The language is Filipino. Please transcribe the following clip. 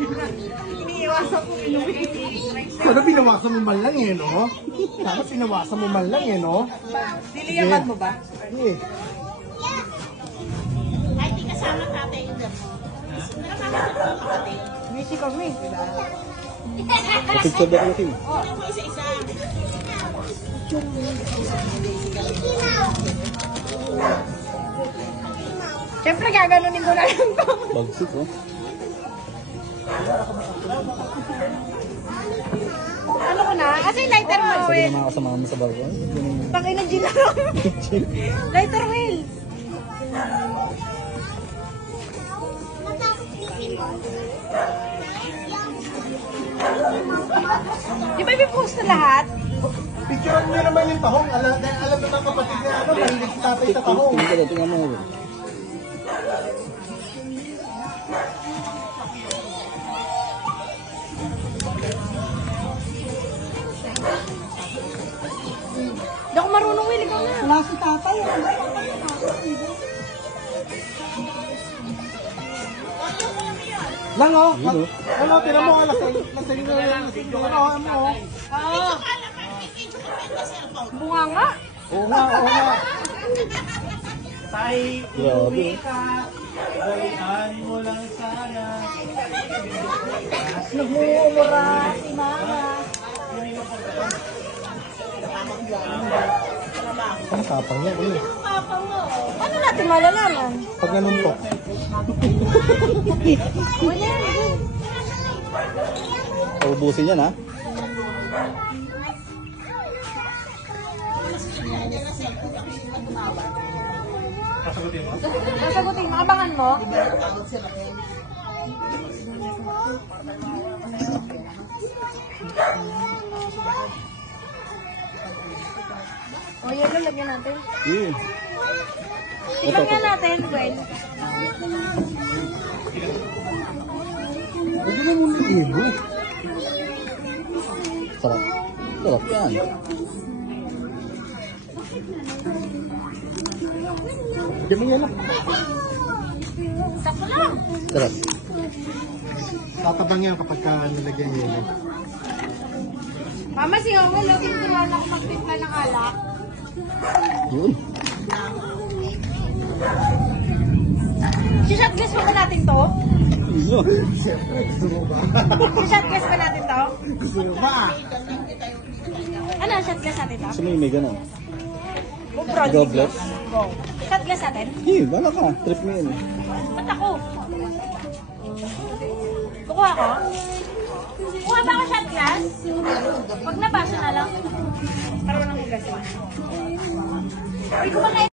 Iniiwasan ko inuwi. Sana pinawasan mo man lang eh, no? Sana pinawasan mo man lang eh, no? Diliyaman mo ba? Eh. Kahit di kasama tatay yung damo. Busy kami. Kapit sa dako team. Oo, isa-isa. Siyempre gaganunin ko na lang to. Bagsik oh. Ano ko na? Kasi lighter mo, Sabi Will. ng mga kasama mo sa balkon. Tangin ng gin na lang. Lighter, Will. Di ba i-post na lahat? Picturean nyo naman yung tahong. Alam na ng kapatid niya, ano, mahilig si tatay sa tahong. Tingnan mo. Hindi ako marunong, Will. Ikaw na. Wala si tatay. Lang oh. Yun, oh. Ano, tinan mo, lasing na yan. Ano, Oo. Bunga nga. Oo nga, oo nga. Grabe. Bayan mo lang sana. Nagmumura si Mama. Ang tapang niya, ulo. Papa mo. Paano natin malalaman? Pag nanuntok. Wala yan. Paubusin yan ha. Sasagutin mo. Abangan mo. O, yun lang. Lagyan natin. Yeah. Tignan nga natin, Gwen. Huwag na muna ibo. Sarap. Sarap yan. Hindi mo yan lang. Sakto lang. Sarap. Tatabang yan kapag nilagyan niya yun. Mama, si Howell, laging turuan ako magtimpla ng alak. Yun. Si-shot glass pa natin to? Yun. Siyempre, gusto mo ba? Si-shot glass pa natin to? Gusto mo ba? Ano, shot glass natin to? Gusto mo yung may gano'n? Goblet. Goblet? Go. Shot glass natin? Eh, bala ka. Trip mo yun. Ba't ako? Kukuha ko? Kuha ba ako shot glass? Pag nabasa na lang. Karoon ng hugas. Uy, kumakain